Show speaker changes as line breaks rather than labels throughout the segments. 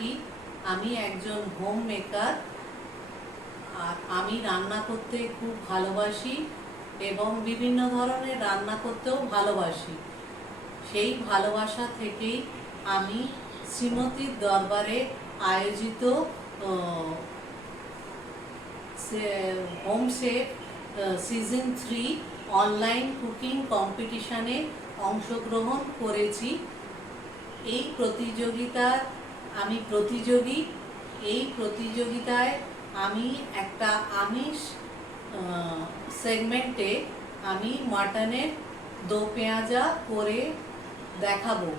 থাকি, আমি একজন হোম মেকার আর আমি রান্না করতে খুব ভালোবাসি এবং বিভিন্ন ধরনের রান্না করতেও ভালোবাসি। সেই ভালোবাসা থেকেই আমি শ্রীমতীর দরবারে আয়োজিত home chef season three online cooking কম্পিটিশানে অংশগ্রহণ করেছি। এই প্রতিযোগিতার আমি প্রতিযোগী, এই প্রতিযোগিতায় আমি একটা আমিষ সেগমেন্টে আমি মাটনের দো পেঁয়াজা করে দেখাবো।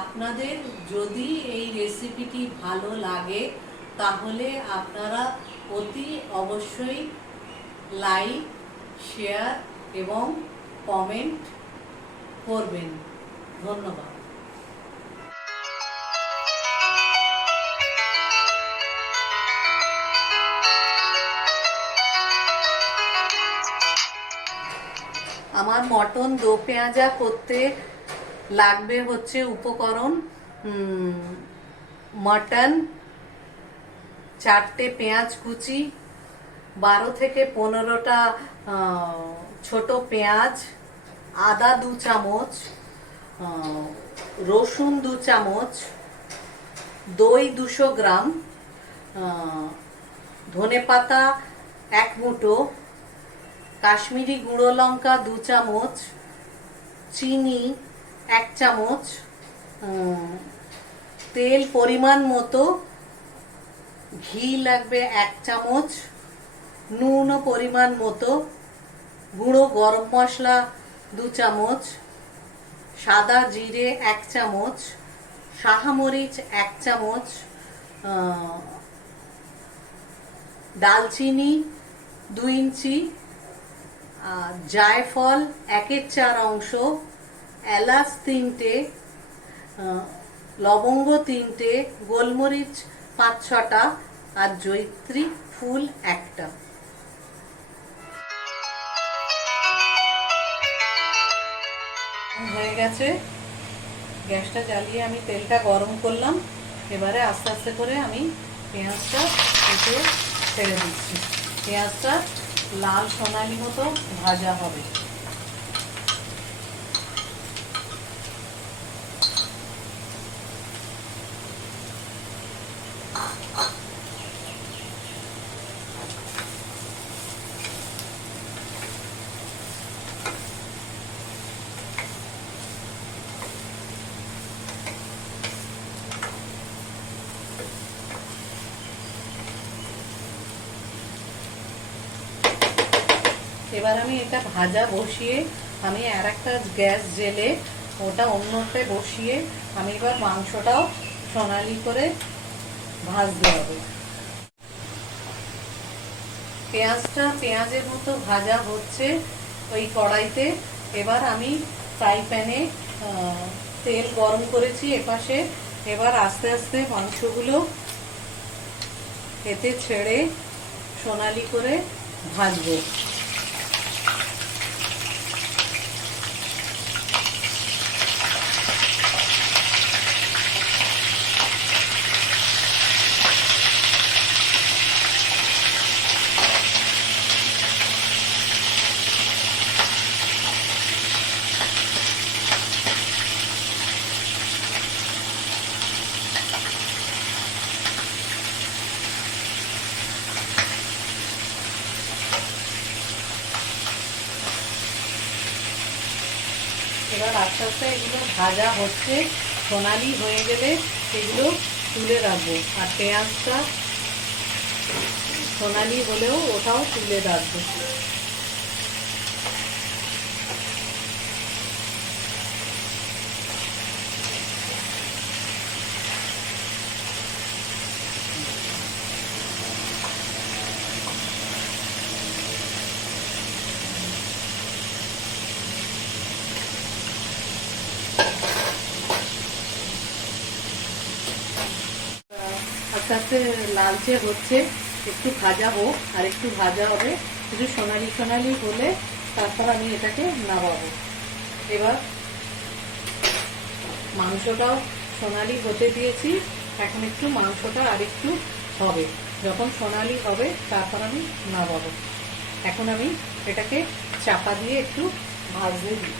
আপনাদের যদি এই রেসিপিটি ভালো লাগে, তাহলে আপনারা অতি অবশ্যই লাইক শেয়ার এবং কমেন্ট করবেন। ধন্যবাদ। আমার মটন, দো পেঁয়াজা করতে লাগবে হচ্ছে উপকরণ মটন, চারটে পেঁয়াজ কুচি, বারো থেকে পনেরোটা ছোট পেঁয়াজ, আদা দু চামচ রসুন দু চামচ, দই দুশো গ্রাম ধনে পাতা এক মুঠো কাশ্মীরি গুঁড়ো লঙ্কা দু চামচ, চিনি এক চামচ তেল পরিমাণ মতো, ঘি লাগবে এক চামচ, নুন পরিমাণ মতো, গুঁড়ো গরম মশলা দু চামচ, সাদা জিরে এক চামচ শাহামরিচ এক চামচ দালচিনি দু ইঞ্চি জায়ফল একের চার অংশ, এলাচ তিনটে লবঙ্গ তিনটে, গোলমরিচ পাঁচ ছটা আর জৈত্রী ফুল একটা। হয়ে গেছে। গ্যাসটা জ্বালিয়ে আমি তেলটা গরম করলাম। এবারে আস্তে আস্তে করে আমি পেঁয়াজটা এতে ছেড়ে দিচ্ছি। পেঁয়াজটা লাল সোনালি মতো ভাজা হবে। এবার আমি এটা ভাজা বসিয়ে আমি আর একটা গ্যাস জেলে ওটা অন্যতে বসিয়ে আমি এবার মাংসটাও সোনালি করে ভাজতে হবে। পেঁয়াজটা পেঁয়াজের মতো ভাজা হচ্ছে ওই কড়াইতে। এবার আমি ফ্রাই প্যানে তেল গরম করেছি এপাশে। এবার আস্তে আস্তে মাংসগুলো এতে ছেড়ে সোনালি করে ভাজবো। এবার আস্তে আস্তে এগুলো ভাজা হচ্ছে, সোনালি হয়ে গেলে সেগুলো তুলে রাখব। আর পেঁয়াজটা সোনালি হলেও ওটাও তুলে রাখব আস্তে আস্তে লালচে হচ্ছে একটু ভাজা হোক আর একটু ভাজা হবে। একটু সোনালি সোনালি হলে তারপর আমি এটাকে নামাবো। এবার মাংসটাও সোনালি হতে দিয়েছি। এখন একটু মাংসটা আরেকটু হবে। যখন সোনালি হবে, তারপর আমি নামাবো। এখন আমি এটাকে চাপা দিয়ে একটু ভাজতে দিই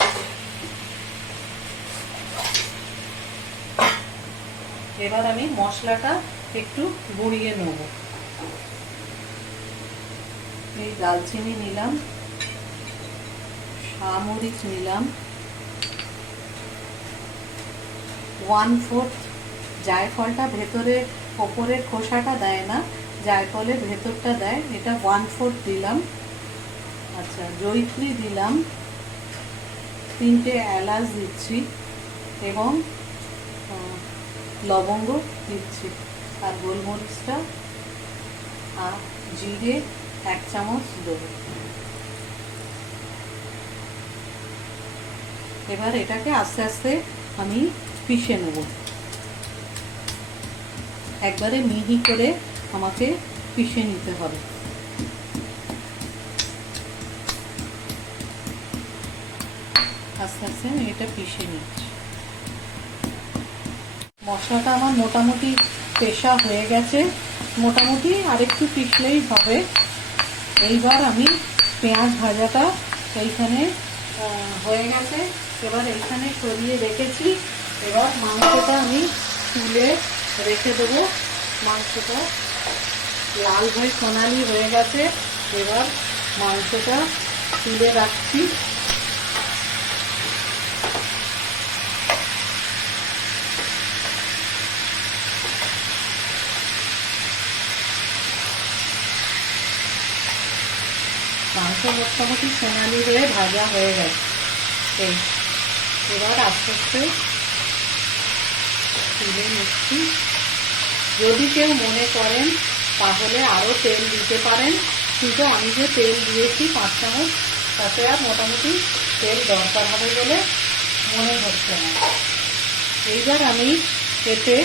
এবার আমি মশলাটা একটু গুঁড়িয়ে নেব। এই দালচিনি নিলাম, সামরিচ নিলাম ওয়ান ফোর্থ জায়ফলটা ভেতরে, ওপরের খোসাটা দেয় না, জায়ফলের ভেতরটা দেয়, এটা ওয়ান ফোর্থ দিলাম। আচ্ছা জৈত্রী দিলাম, তিনটে এলাচ দিচ্ছি এবং লবঙ্গ দিচ্ছি। আর গোলমরিচটা আর জিরে এক চামচ দেবো এবার এটাকে আস্তে আস্তে আমি পিষে নেব। একবারে মিহি করে আমাকে পিষে নিতে হবে। আস্তে আস্তে আমি এটা পিষে নিচ্ছি। মশলাটা আমার মোটামুটি পেশা হয়ে গেছে। মোটামুটি আরেকটু পিষলেই হবে। এইবার আমি পেঁয়াজ ভাজাটা এইখানে হয়ে গেছে। এবার এইখানে সরিয়ে রেখেছি। এবার মাংসটা আমি তুলে রেখে দেবো। মাংসটা লাল হয়ে সোনালি হয়ে গেছে। এবার মাংসটা তুলে রাখছি। মাংস মোটামুটি সোনালি হয়ে ভাজা হয়ে গেছে। এবার আস্তে আস্তে তুলে নিচ্ছি। যদি কেউ মনে করেন তাহলে আরও তেল দিতে পারেন। কিন্তু আমি যে তেল দিয়েছি পাঁচ চামচ তাতে আর মোটামুটি তেল দরকার হবে বলে মনে হচ্ছে না। এইবার আমি এতে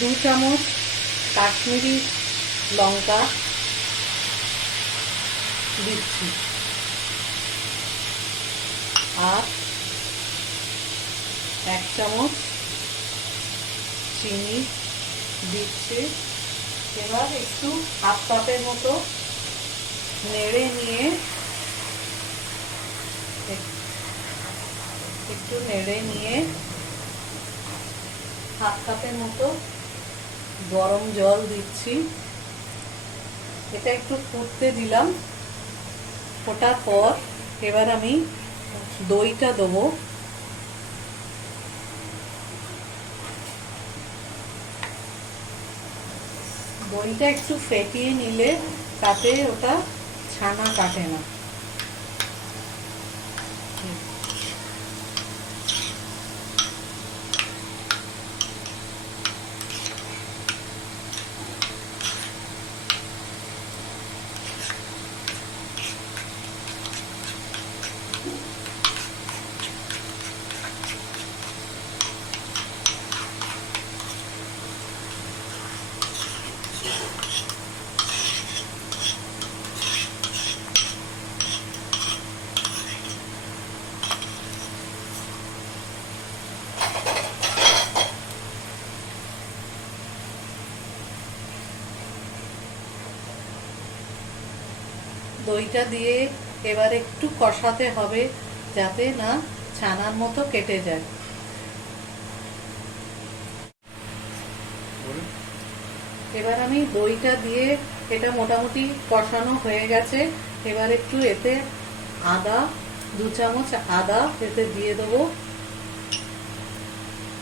দু চামচ কাশ্মীরি লঙ্কা দিচ্ছি। আর এক চামচ চিনি দিচ্ছি। এবার একটু হাফ কাপের মতো নেড়ে নিয়ে একটু নেড়ে নিয়ে হাফ কাপের মতো গরম জল দিচ্ছি। এটা একটু ফুটতে দিলাম। ফোটার পর এবার আমি দইটা দেবো। দইটা একটু ফেটিয়ে নিলে তাতে ওটা ছানা কাটে না। দইটা দিয়ে এবার একটু কষাতে হবে যাতে না ছানার মতো কেটে যায়। এবার আমি দইটা দিয়ে এটা মোটামুটি কষানো হয়ে গেছে। এবার একটু এতে আদা দু চামচ আদা এতে দিয়ে দেবো।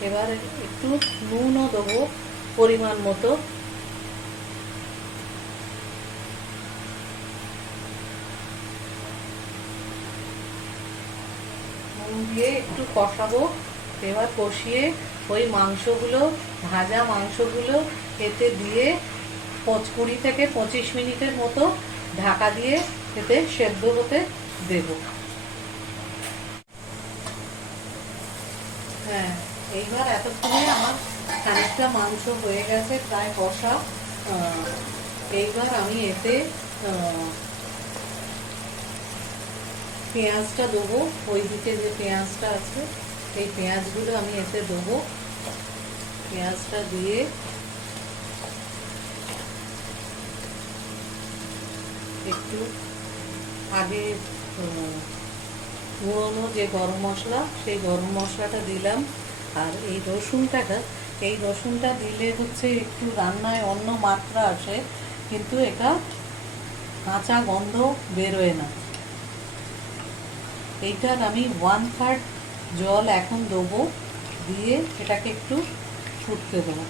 এবার একটু নুনও দেবো পরিমাণ মতো। দিয়ে একটু কষাবো। এবার কষিয়ে ওই মাংসগুলো, ভাজা মাংসগুলো এতে দিয়ে কুড়ি থেকে পঁচিশ মিনিটের মতো ঢাকা দিয়ে এতে সেদ্ধ হতে দেব। হ্যাঁ এইবার এতক্ষণে আমার খানিকটা মাংস হয়ে গেছে, প্রায় কষা। এইবার আমি এতে পেঁয়াজটা দেবো, ওই দিকে যে পেঁয়াজটা আছে, এই পেঁয়াজগুলো আমি এতে দেবো। পেঁয়াজটা দিয়ে একটু আগে পুরোনো যে গরম মশলা, সেই গরম মশলাটা দিলাম। আর এই রসুনটাটা এই রসুনটা দিলে হচ্ছে একটু রান্নায় অন্য মাত্রা আসে, কিন্তু এটা কাঁচা গন্ধ বেরোয় না। এইটার আমি ওয়ান থার্ড জল এখন দেবো, দিয়ে এটাকে একটু ফুটতে দেবো।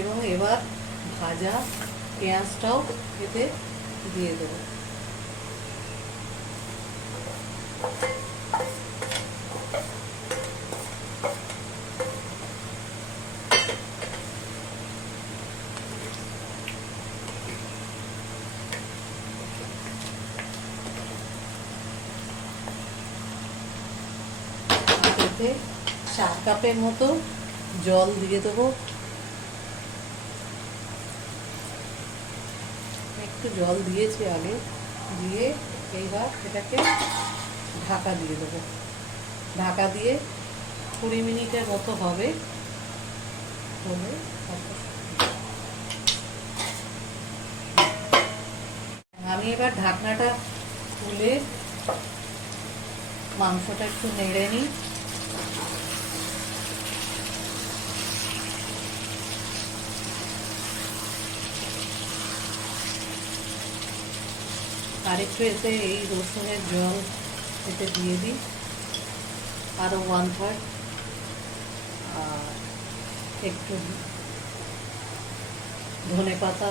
এবং এবার ভাজা পেঁয়াজটাও এতে দিয়ে দেবো। চার কাপের মতো জল দিয়ে দেবো। একটু জল দিয়েছি আগে, দিয়ে এইবার এটাকে ঢাকা দিয়ে দেবো। ঢাকা দিয়ে কুড়ি মিনিটের মতো হবে। হলে আমি এবার ঢাকনাটা খুলে মাংসটা একটু নেড়ে নিই। আর একটু এতে এই রসুনের জল এতে দিয়ে দিই। আরও ওয়ান থার্ড আর একটু ধনে পাতা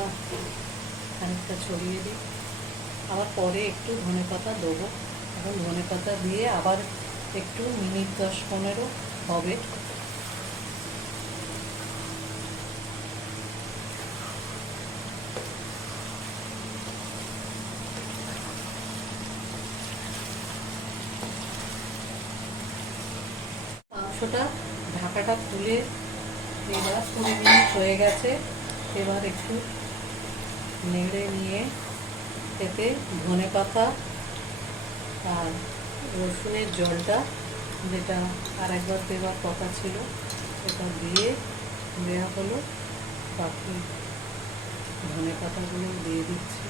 খানিকটা ছড়িয়ে দিই। আবার পরে একটু ধনে পাতা দেবো। এখন ধনে পাতা দিয়ে আবার একটু মিনিট দশ পনেরো হবে। মাংসটা ঢাকাটা খুলে এবার কুড়ি মিনিট হয়ে গেছে। এবার একটু নেড়ে নিয়ে এতে ধনে পাতা আর রসুনের জলটা যেটা আর একবার দেওয়ার কথা ছিল, সেটা দিয়ে দেওয়া হলো। বাকি ধনে পাতাগুলো দিয়ে দিচ্ছি।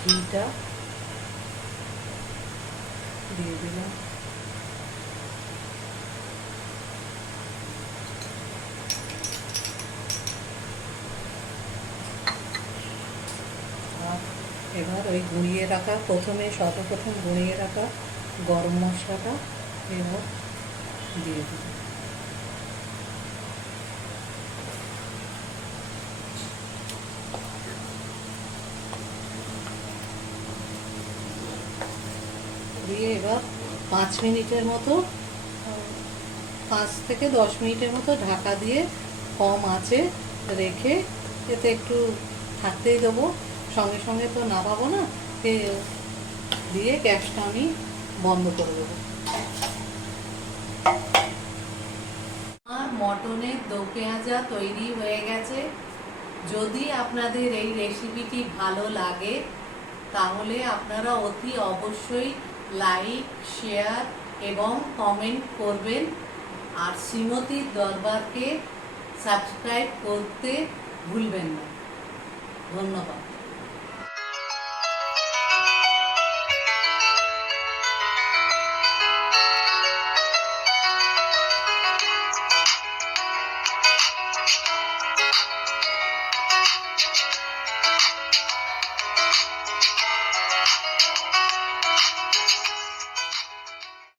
ঘিটা দিয়ে দিলাম। এবার ওই গুঁড়িয়ে রাখা, প্রথমে সর্বপ্রথম গুঁড়িয়ে রাখা গরম মশলাটা এবার দিয়ে দিলাম দিয়ে এবার পাঁচ মিনিটের মতো, পাঁচ থেকে দশ মিনিটের মতো ঢাকা দিয়ে কম আঁচে রেখে এতে একটু থাকতেই দেবো। সঙ্গে সঙ্গে তো না, এ দিয়ে গ্যাসটা আমি বন্ধ করে দেবো। আর মটনের দো পেঁয়াজা তৈরি হয়ে গেছে। যদি আপনাদের এই রেসিপিটি ভালো লাগে, তাহলে আপনারা অতি অবশ্যই লাইক শেয়ার এবং কমেন্ট করবেন। আর শ্রীমতীর দরবারকে সাবস্ক্রাইব করতে ভুলবেন না। ধন্যবাদ।